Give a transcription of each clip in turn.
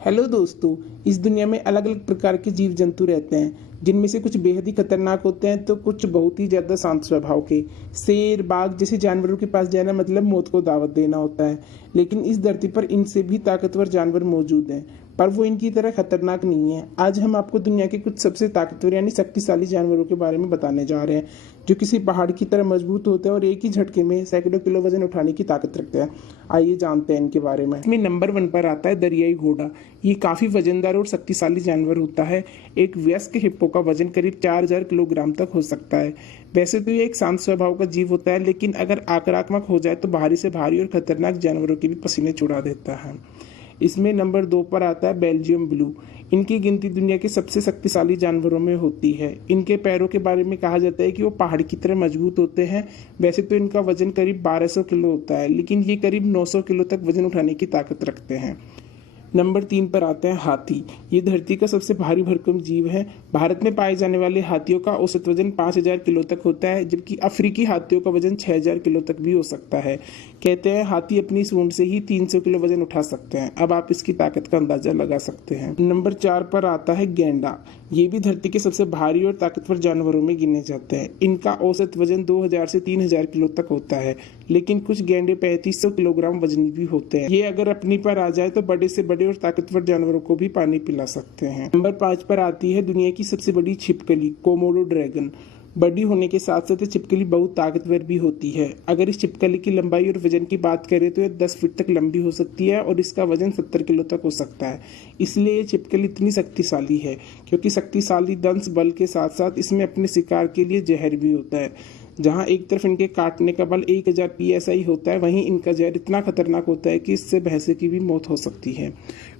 Hello दोस्तों। इस दुनिया में अलग अलग प्रकार के जीव जंतु रहते हैं, जिनमें से कुछ बेहद ही खतरनाक होते हैं तो कुछ बहुत ही ज़्यादा शांत स्वभाव के। शेर, बाघ जैसे जानवरों के पास जाना मतलब मौत को दावत देना होता है। लेकिन इस धरती पर इनसे भी ताकतवर जानवर मौजूद हैं, पर वो इनकी तरह खतरनाक नहीं है। आज हम आपको दुनिया के कुछ सबसे ताकतवर यानी शक्तिशाली जानवरों के बारे में बताने जा रहे हैं, जो किसी पहाड़ की तरह मजबूत होते हैं और एक ही झटके में सैकड़ों किलो वजन उठाने की ताकत रखते हैं। आइए जानते हैं इनके बारे में। इसमें नंबर 1 पर आता है दरियाई घोड़ा। ये काफ़ी वजनदार और शक्तिशाली जानवर होता है। एक वयस्क हिप्पो का वजन करीब 4000 किलोग्राम तक हो सकता है। वैसे तो ये एक शांत स्वभाव का जीव होता है, लेकिन अगर आक्रामक हो जाए तो भारी से भारी और खतरनाक जानवरों के भी पसीने छुड़ा देता है। इसमें नंबर 2 पर आता है बेल्जियम ब्लू। इनकी गिनती दुनिया के सबसे शक्तिशाली जानवरों में होती है। इनके पैरों के बारे में कहा जाता है कि वो पहाड़ की तरह मजबूत होते हैं। वैसे तो इनका वजन करीब 1200 किलो होता है, लेकिन ये करीब 900 किलो तक वजन उठाने की ताकत रखते हैं। नंबर 3 पर आते हैं हाथी। ये धरती का सबसे भारी भरकम जीव है। भारत में पाए जाने वाले हाथियों का औसत वजन 5000 किलो तक होता है, जबकि अफ्रीकी हाथियों का वजन 6000 किलो तक भी हो सकता है। कहते हैं हाथी अपनी सूंड से ही 300 किलो वजन उठा सकते हैं। अब आप इसकी ताकत का अंदाजा लगा सकते हैं। नंबर 4 पर आता है गैंडा। ये भी धरती के सबसे भारी और ताकतवर जानवरों में गिने जाते हैं। इनका औसत वजन 2000 से 3000 किलो तक होता है, लेकिन कुछ गैंडे 3500 किलोग्राम वजनी भी होते हैं। ये अगर अपनी पर आ जाए तो बड़े से बड़े और ताकतवर जानवरों को भी पानी पिला सकते हैं। नंबर 5 पर आती है दुनिया की सबसे बड़ी छिपकली कोमोडो ड्रैगन। बड़ी होने के साथ साथ छिपकली बहुत ताकतवर भी होती है। अगर इस छिपकली की लंबाई और वजन की बात करें तो यह 10 फीट तक लंबी हो सकती है और इसका वजन 70 किलो तक हो सकता है। इसलिए ये छिपकली इतनी शक्तिशाली है, क्योंकि शक्तिशाली दंश बल के साथ साथ इसमें अपने शिकार के लिए जहर भी होता है। जहाँ एक तरफ इनके काटने का बल 1000 PSI होता है, वहीं इनका जहर इतना खतरनाक होता है कि इससे भैंसे की भी मौत हो सकती है।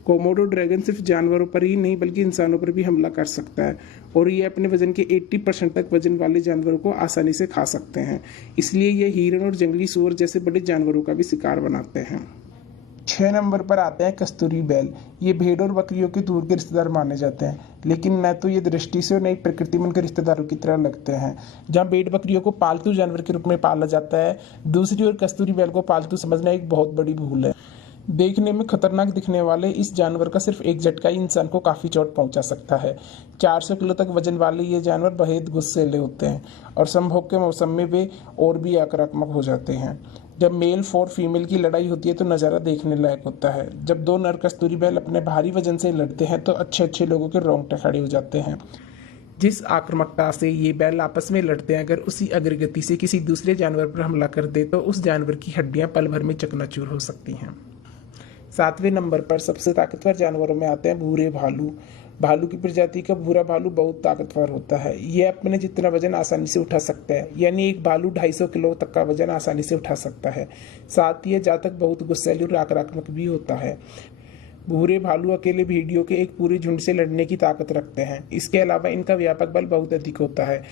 कोमोडो ड्रैगन सिर्फ जानवरों पर ही नहीं बल्कि इंसानों पर भी हमला कर सकता है, और ये अपने वजन के 80% तक वजन वाले जानवरों को आसानी से खा सकते हैं। इसलिए ये हिरण और जंगली सुअर जैसे बड़े जानवरों का भी शिकार बनाते हैं। 6 नंबर पर आते हैं कस्तूरी बैल। ये भेड़ और बकरियों के दूर के रिश्तेदार माने जाते हैं, लेकिन न तो ये दृष्टि से और न ही प्रकृति में उनके रिश्तेदारों की तरह लगते हैं। जहाँ भेड़ बकरियों को पालतू जानवर के रूप में पाला जाता है, दूसरी ओर कस्तूरी बैल को पालतू समझना एक बहुत बड़ी भूल है। देखने में खतरनाक दिखने वाले इस जानवर का सिर्फ एक झटका ही इंसान को काफ़ी चोट पहुंचा सकता है। 400 किलो तक वजन वाले ये जानवर बेहद गुस्सैले होते हैं, और संभोग के मौसम में वे और भी आक्रामक हो जाते हैं। जब मेल फॉर फीमेल की लड़ाई होती है तो नज़ारा देखने लायक होता है। जब दो नर कस्तूरी बैल अपने भारी वजन से लड़ते हैं तो अच्छे अच्छे लोगों के रोंगटे खड़े हो जाते हैं। जिस आक्रामकता से ये बैल आपस में लड़ते हैं, अगर उसी अग्रगति से किसी दूसरे जानवर पर हमला कर दे तो उस जानवर की हड्डियां पल भर में चकनाचूर हो सकती हैं। 7वें नंबर पर सबसे ताकतवर जानवरों में आते हैं भूरे भालू। भालू की प्रजाति का भूरा भालू बहुत ताकतवर होता है। यह अपने जितना वजन आसानी से उठा सकता है, यानी एक भालू 250 किलो तक का वजन आसानी से उठा सकता है। साथ ही यह जातक बहुत गुस्सैल और आक्रामक भी होता है। भूरे भालू अकेले भेड़ियों के एक पूरे झुंड से लड़ने की ताकत रखते हैं। इसके अलावा इनका व्यापक बल बहुत अधिक होता है।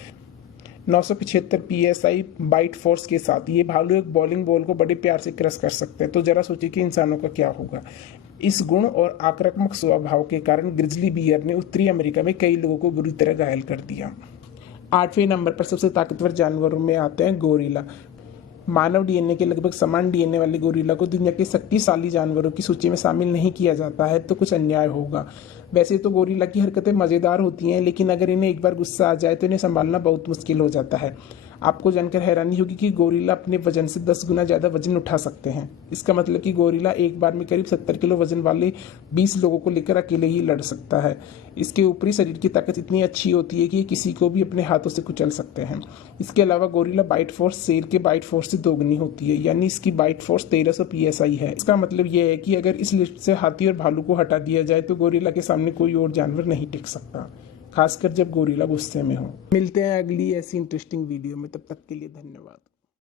975 PSI बाइट फोर्स के साथ ये भालू एक बॉलिंग बॉल को बड़े प्यार से क्रश कर सकते हैं। तो जरा सोचिए कि इंसानों का क्या होगा। इस गुण और आक्रामक स्वभाव के कारण ग्रिजली बियर ने उत्तरी अमेरिका में कई लोगों को बुरी तरह घायल कर दिया। 8वें नंबर पर सबसे ताकतवर जानवरों में आते हैं गोरिल्ला। मानव DNA के लगभग समान DNA वाले गोरिल्ला को दुनिया के शक्तिशाली जानवरों की सूची में शामिल नहीं किया जाता है तो कुछ अन्याय होगा। वैसे तो गोरिल्ला की हरकतें मज़ेदार होती हैं, लेकिन अगर इन्हें एक बार गुस्सा आ जाए तो इन्हें संभालना बहुत मुश्किल हो जाता है। आपको जानकर हैरानी होगी कि गोरिल्ला अपने वजन से 10 गुना ज़्यादा वजन उठा सकते हैं। इसका मतलब कि गोरिल्ला एक बार में करीब 70 किलो वजन वाले 20 लोगों को लेकर अकेले ही लड़ सकता है। इसके ऊपरी शरीर की ताकत इतनी अच्छी होती है कि ये किसी को भी अपने हाथों से कुचल सकते हैं। इसके अलावा गोरिल्ला बाइट फोर्स शेर के बाइट फोर्स से दोगुनी होती है, यानी इसकी बाइट फोर्स 1300 PSI है। इसका मतलब यह है कि अगर इस लिस्ट से हाथी और भालू को हटा दिया जाए तो गोरिल्ला के सामने कोई और जानवर नहीं टिक सकता, खासकर जब गोरिल्ला गुस्से में हो। मिलते हैं अगली ऐसी इंटरेस्टिंग वीडियो में, तब तक के लिए धन्यवाद।